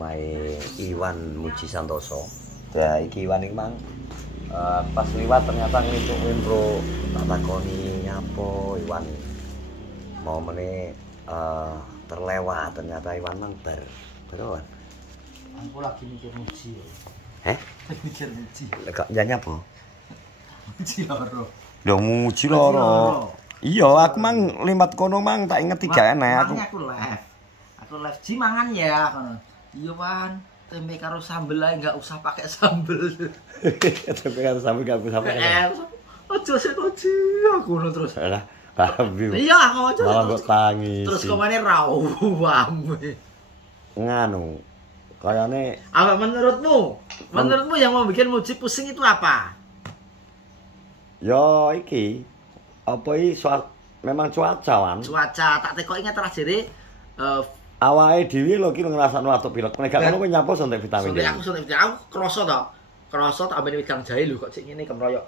omahe Iwan Muji Santoso. Ya iki Iwan iki mang pas liwat ternyata ngelintuk-ngelintuk tak takoni nyapo Iwan. Mau meneh terlewat ternyata Iwan mang beroan. Aku lagi mikir Muji. Mikir Muji. Kok nyanyi apa? Muji loro. Lho Muji loro. Iya, aku mang limat kono mang tak inget tiga enek aku. Aku live ji mangan ya kono. Iya, Wan. Tempe karo sambel ae enggak usah pakai sambel. Tempe karo sambel enggak usah pakai. Aja setoji aku ngono terus. Alah, paham. Iya, aku aja. Malah kok tangis. Terus komane rawam. Nganu. Kayane apa menurutmu yang mau bikin Muji pusing itu apa? Yo iki apa iki memang cuaca wan. Cuaca tak tekoki terakhir awake dhewe lho ki ngrasakno atuk pilek. Nek gak ngono kowe nyapo suntik vitamin. Suntik vitamin. Aku krasa to. Krasa tak ambene wedang jahe lho kok cek ngene kemroyok.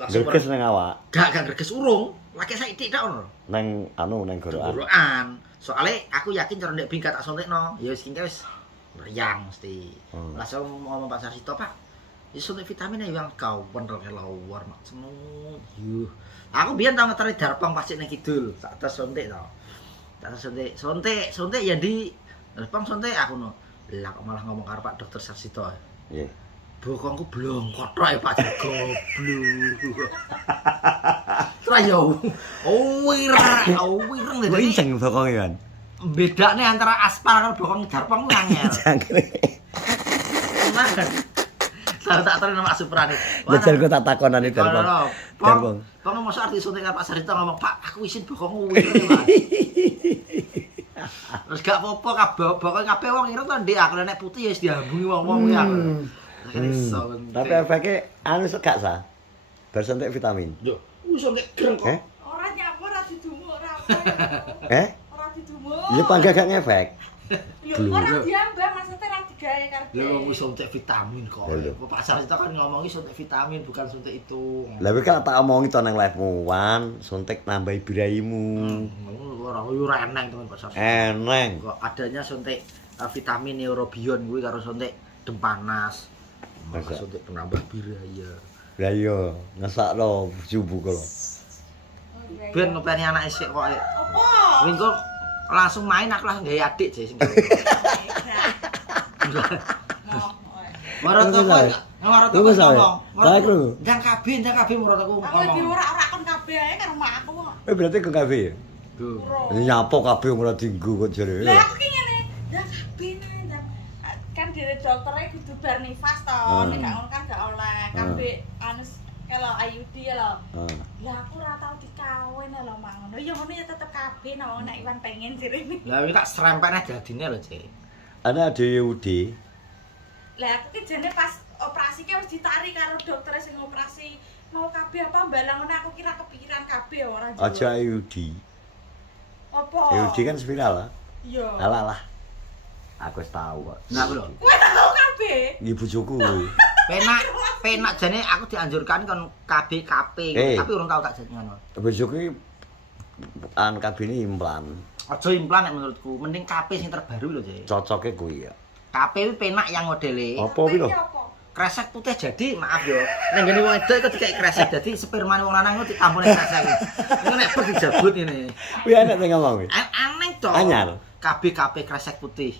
Langsung greges ning awak. Gak greges urung. Laki saiki tok ngono. Neng gorokan. Gorokan. Soale aku yakin cara ndek bingkat tak suntikno. Ya wis kene wis meriang mesti. Langsung ngomong Pak Sarsito, Pak. Ya suntik vitamin ya yang kau bener kelawar mak semut. Yuh. Aku biyen tau ngeteri Darpong pasti ning kidul. Tak tes suntik to. Suntik ya di Darpong suntik aku no. Lah kok malah ngomong karo Pak Dokter Sarsito. Nggih. Bokongku blongkot tok ya Pak goblok. Terus yo. Wireng Kok inceng bokonge kan. Bedane antara aspal karo bokong Darpong ku angel. Saya tak tahu nama Suprani. Jajal kok tak takonane Darpong. Pong mosok arti suntik karo Pak Sarsito ngomong, "Pak, aku isin bokongku wireng, Mas." Terus gak apa-apa kabeh kabeh wong ireng to ndek aku nek putih ya wis diambungi wong-wong ya. Tapi efeknya anu gak sah. Bersuntik vitamin. Yo, suntik greng kok. Ora nyampur ora didumu ora. Ora didumu. Iya pangga gak ngefek. Lho ora diambah maksudnya ora digawe karep. Lho wong suntik vitamin kok. Pak Sarsito kan ngomongi suntik vitamin bukan suntik itu. Lah kan tak omongi to nang live-mu Wan, suntik nambahi birahimu. Ora eneng teman Pak Sarsito. Eneng. Kok adanya suntik vitamin Neurobion kuwi karo suntik Dempanas. Maka suntik penambah biraya. Lah iya, ngesakno jubu kok. Ben ngopeni anak isik kok. Apa? Wingko langsung main aku langsung gawe adik sih sing. Marot kok ngomong. Ndang kabeh marot aku ngomong. Aku ora kon kabeh ae karo mak aku. Berarti ke kafe ya? Tuh. Nyapo kabeh ora dienggo kok jare. Lah aku ki ngene, ndang kabeh kan dari dokternya kudu bar nifas to, nek gak ngono kan gak oleh. Kabeh anus kalau IUD ya lho. Lah aku ora tau dikawin lho mak ngono. Ya ngono ya tetep kabeh nek Iwan pengen sirene. Lah iki tak serempene dadine lho, Cek. Ana DUD. Lah aku ki jane pas operasi ki wis ditarik karo dokter sing operasi. Mau kabeh apa mbalang ngono aku kira kepikiran kabeh ora. Aja IUD. Apa? IUD kan spiral. Iya. Alah. Aku wis tahu kok. Nah, lho. Kowe tak tau kabeh. Iki bojoku. Penak jane aku dianjurkan kon KP, tapi urung tau tak jane ngono. Bojoku iki an kabine implan. Aja implan nek menurutku, mending KP sing terbaru lho, Cek. Cocoke kuwi ya. KP kuwi penak yang modele. Apa kuwi lho? Kresek putih jadi, maaf yo. Nek ngene wong wedok iku dikek kresek dadi spermane wong lanang iku ditampune kresek. Iku nek per dijabut ngene. Kuwi enak sing ngomong kuwi. Aneh to. Anyar. KP kresek putih.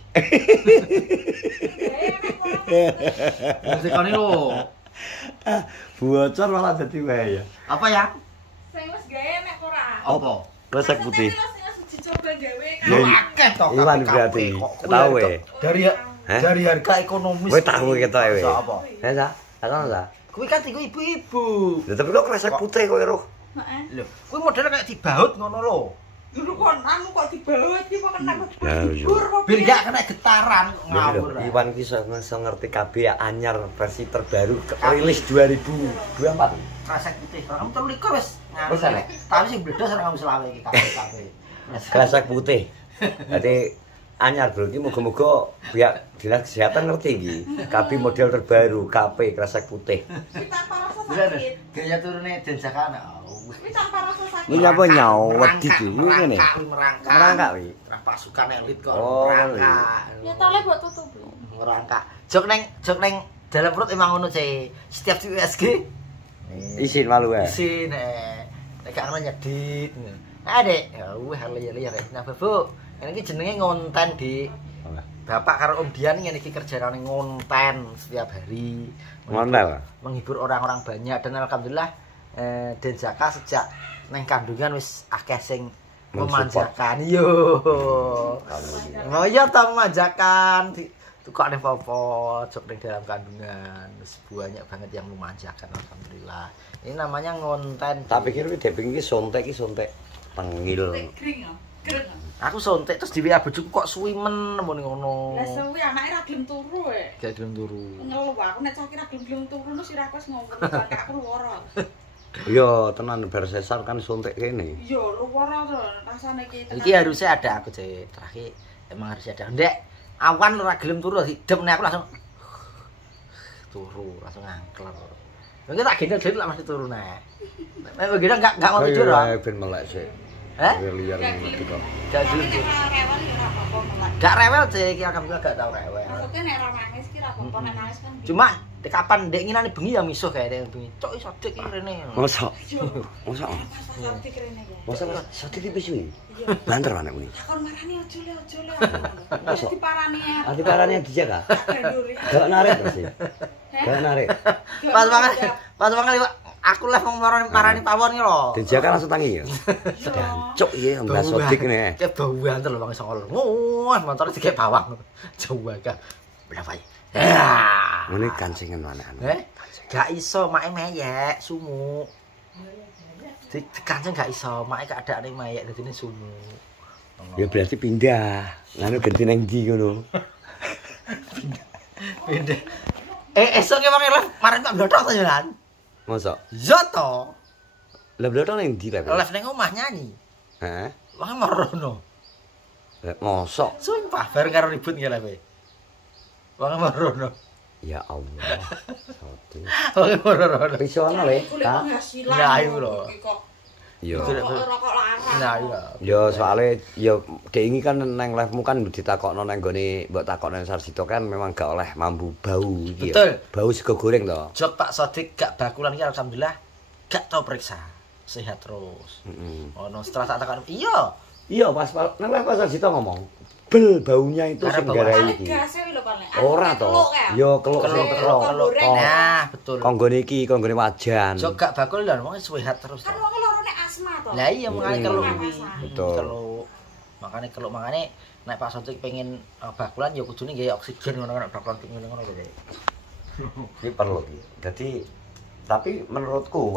Sing kene lho. Bocor malah dadi wae ya. Apa ya? Sing wis gawe nek ora. Apa? Kresek putih. Wis dicoba gawe. Ya, akeh to Iwan berarti. Tahu e. Dari harga ekonomis. Kowe tahu ketok e. Apa? Sa? Takon sa? Kuwi kan iku ibu-ibu. Lha tapi kok kresek putih kowe roh. Heeh. Lho, kuwi modele kayak dibaut ngono lho. Lho kon anu kok dibaut iki kok kena Ya, libur kok. Biar gak kena getaran ngawur. Iwan ki iso ngerti kabeh anyar versi terbaru rilis 2024. Kresek putih. Kamu 23 wis. Wis elek. Tapi sing bledos ora kamu selawe iki kabeh. Kresek putih. Berarti anyar bro iki muga-muga pihak dinas kesehatan ngerti iki. KB model terbaru, KP kresek putih. Kuwi tanpa rasa sakit. Gaya turune Denjaka. Kuwi tanpa rasa sakit. Ini apa nyawet iki ngene. Merangkak. Wi. Pasukan elit kok Oh, merangkak. Ya tole mbok tutup. Merangkak. Jok neng dalam perut emang ngono sih. Setiap di USG Isin malu ya. isi nek gak ngono nyedit. Adek, ya wih liar-liar. Nah, Bu, ini jenenge ngonten di Bapak karo Om Dian ngene iki kerjane ngonten setiap hari. Ngonten. Menghibur orang-orang banyak dan alhamdulillah Denjaka sejak neng kandungan wis akeh sing memanjakan. Yo. Oh iya ta memanjakan. Tukok ning popo, jok ning dalam kandungan. Wis banyak banget yang memanjakan alhamdulillah. Ini namanya ngonten. Tak pikir iki deping iki sontek tengil. Kering ya. Kering. Aku sontek terus di WA bojoku kok suwi men muni ngono. Lah suwi anake ra gelem turu e. Gak gelem turu. Ngeluh aku nek cah kira gelem turu terus ira wis ngomong kakak luwara. Iya, tenan bar sesar kan sontek kene. Iya, luwara to rasane iki tenan. Iki harusnya ada aku cek. Terakhir emang harus ada. Ndek, awan ora gelem turu hidep nek aku langsung turu, langsung ngangkler. Mungkin tak gendel dhewe lah mesti turu nek. Nek begitu enggak mau tidur ah. Ben melek sih. Heh? Liar ngerti kok. Gak Tapi gelem. nek rewel ya ora apa-apa malah. Gak rewel cek iki alhamdulillah gak tau rewel. Maksudnya nek ora nangis ki ora apa-apa nek nangis kan. Cuma di kapan dek nginane bengi ya misuh kayak dek bengi. Cok iso dik iki rene. Mosok. Yo. Mosok. Pas sakit rene ya. Mosok sate tipis kuwi. Iya. Banter anak kuwi. Kon marani ojo le. Masa? Diparani ya. Ati parane dijaga. Ganduri. Gak narik terus ya. Gak narik. Pas banget aku live ngomong marani pawon iki lho. Dijaga langsung tangi ya. Cuk iya mbak sodik nih. Kayak bau banter lho Bang Songol. Wah, motor dikek bawang. Jawa ka. Berapa ya? Ngene kancingan anak-anak. Gak iso make meyek sumu. Dikancing gak iso, make keadaane meyek dadine sumu. Ya berarti pindah. Nganu ganti nang ndi ngono. Pindah. Esuk ki wong live marang kok blothok to Yolan. Mosok. Yo to. Lah blothok nang ndi lah? Live ning omah nyanyi. Hah? Wong merono. Lah mosok. Sumpah bareng karo ribut nggih live. Wong merono. Ya Allah. Sodik. Wong merono. Iso ana le. Kulit penghasilan. Nah, ayo lho. Iya. Rokok larang. Nah, iya. Ya soalnya ya dek ini kan nang live-mu kan ditakokno nang gone mbok takokno nang Sarsito kan memang gak oleh mambu bau iki ya. Betul. Bau sego goreng to. Jok Pak Sodik gak bakulan iki alhamdulillah gak tau periksa. Sehat terus. Heeh. Ono setelah tak takon iya. Iya pas nang live pas Sarsito ngomong. Bel baunya itu Karena sing bau garai Kali iki. gasnya lho paling. Ora to. Yo keluk Keluk. Goreng. Nah, betul. Konggone iki, konggone wajan. Jok gak bakul lho wong sehat terus. Kan wong lorone asma to. Lah iya makane keluk kuwi. Betul. Keluk. Makane nek Pak Sodik pengen bakulan ya kudune nggih oksigen ngono nek bakulan ngono lho. Ini perlu iki. Jadi tapi menurutku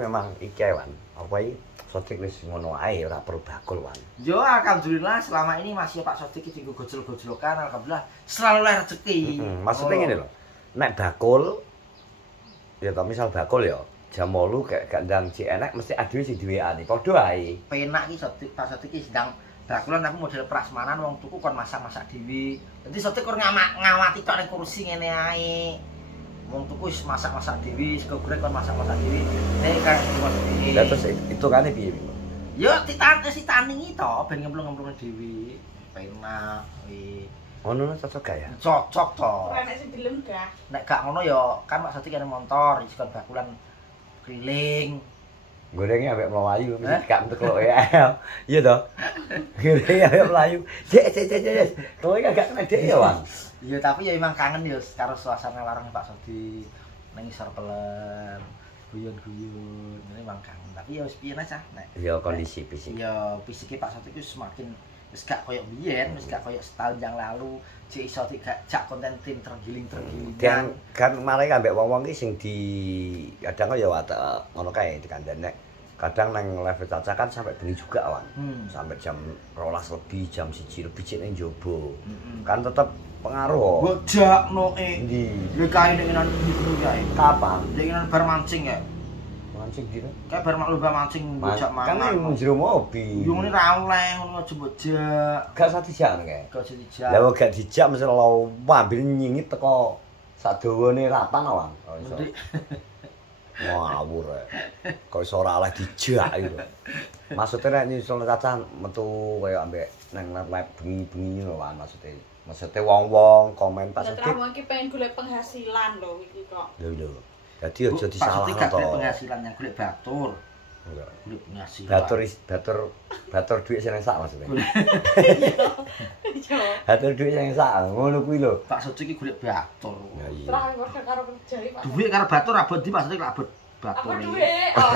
memang iki Wan. Apa iki Sodik wis ngono ae ora perlu bakul Wan. Yo alhamdulillah selama ini masih Pak Sodik iki dienggo gojol-gojlokan alhamdulillah selalu oleh rezeki. Maksudnya ngene lho. Nek bakul ya to misal bakul ya jam 8 gak ndang si enek mesti adewe sing diweani. Padha ae. Penak iki Sodik Pak Sodik iki sedang bakulan aku model prasmanan wong tuku kon masak-masak dhewe. Dadi Sodik kon ngawati tok ning kursi ngene ae. Wong tuku wis masak-masak dhewe, sego goreng kon masak-masak dhewe. Kayak Lah terus itu kan piye? yo titaningi to ben ngemplung-ngemplung dhewe. Penak kuwi. Ngono cocok gak ya? Cocok to. Ora nek sing gelem gak. Nek gak ngono ya kan Pak Sodik ada motor, iskon bakulan keliling. Gorengnya ambek melayu mesti gak entuk lho ya. Iya to. Gorengnya ambek melayu. Cek. Kowe gak kena dek ya, Wan. Iya tapi ya emang kangen ya karo suasana larang Pak Sodik. Nang isor pelem, guyon-guyon. Ini emang kangen. Tapi ya wis piye aja nek. Ya kondisi fisik. Ya fisiknya Pak Sodik wis semakin wis gak koyo biyen, wis gak koyo setahun yang lalu. Cek iso jak konten tim tergiling-tergiling. Kan mare ambek wong-wong iki sing di kadang ya watek ngono kae dikandani nek kadang nang live Caca kan sampai bengi juga Wan. Sampai jam 12 lebih, jam 1 lebih cek ning jobo. Kan tetep pengaruh. Bojakno Ndi? Lha kae nek nang iki kae. Kapan? Nek nang bar mancing ya. Mancing gitu. Kayak bar mak lomba mancing bocah Kan mangan. ning jero mobil. Yo ngene ra oleh ngono aja bojak. Gak usah dijak kae. Kok jadi jak. Lah gak dijak mesti lo ambil nyingit teko sadawane ratan awan. Oh iso. Ngawur ae. Kok iso ora oleh dijak gitu. Maksudnya nek nyusul cacan metu kaya ambek nang web bengi-bengi ngono kan maksudnya. Maksudnya wong-wong komen pas Lah terus iki pengen golek penghasilan lho iki kok. lho. Dadi aja disalahno Maksudnya to. gak penghasilan yang golek batur. Enggak. Golek penghasilan. Batur duit sing sak maksudnya. Iya. Batur duit sing sak ngono kuwi lho. Pak Sojo iki golek batur. Ya iya. Terang warga karo kerja iki Pak. Duit karo batur abot di maksudnya lek abot batur. Apa iki. duit? Oh.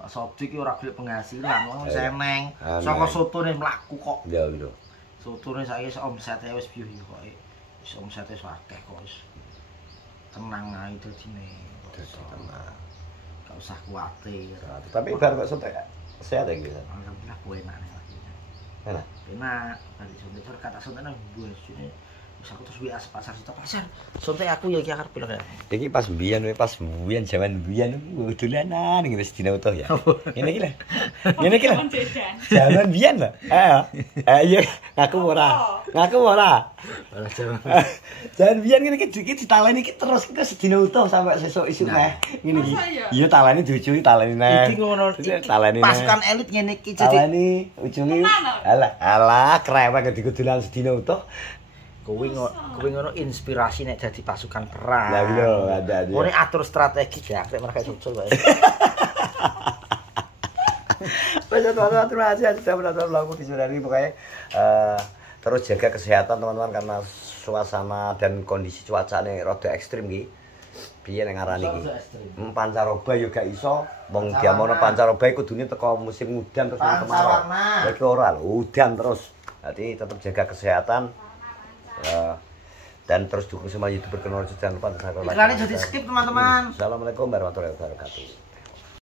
Pak Sojo iki ora golek penghasilan, wong seneng. Aneh. Saka sotone mlaku kok. Ya lho. Sotone saiki omsete wis piye kok. Wis omsete wis akeh kok wis. Tenang ae dadine. Dadi tenang. Gak usah kuwatir. Tapi bar kok suntik sehat ya gitu. Alhamdulillah kowe enak nih. Enak. Enak. Tadi suntik kata suntik nang bos ini. Wis aku terus WA pasar situ pasar. Suntik aku ya iki arep bilang ya. Iki pas mbiyen zaman mbiyen dolanan ngene sedina utuh ya. Ngene iki lho. Ngene iki lho. Zaman mbiyen lho. Iya ngaku ora. Ngaku ora. Zaman mbiyen ngene iki ditaleni iki terus kita sedina utuh sampai sesuk isuk neh. Ngene iki. Iya taleni diuculi taleni neh. Iki ngono. Taleni neh. Pasukan elit ngene iki jadi Taleni ujuli. Alah krewek dikudulan sedina utuh. kowe ngono inspirasi nek dadi pasukan perang. Lah lho ada. Ngene atur strategi ya, nek mereka susul wae. Terima kasih sudah menonton vlogku di sore hari pokoknya terus jaga kesehatan teman-teman karena suasana dan kondisi cuacanya rada ekstrim iki. Piye nek ngarani iki? Pancaroba yo gak iso. Wong diamono pancaroba iku kudune teko musim udan terus kemarau. Iki ora lho, udan terus. Jadi tetap jaga kesehatan. Dan terus dukung semua YouTuber Kenal jangan lupa subscribe. Iklannya jadi skip teman-teman. Assalamualaikum warahmatullahi wabarakatuh.